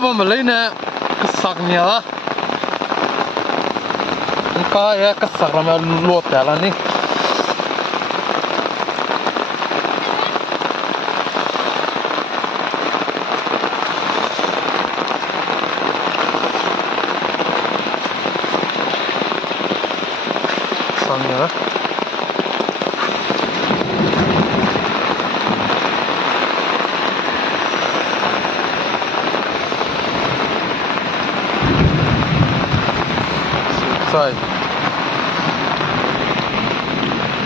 mà lấy nè cái sạc nhá cái sạc là mà luộc cả là ní sạc nhá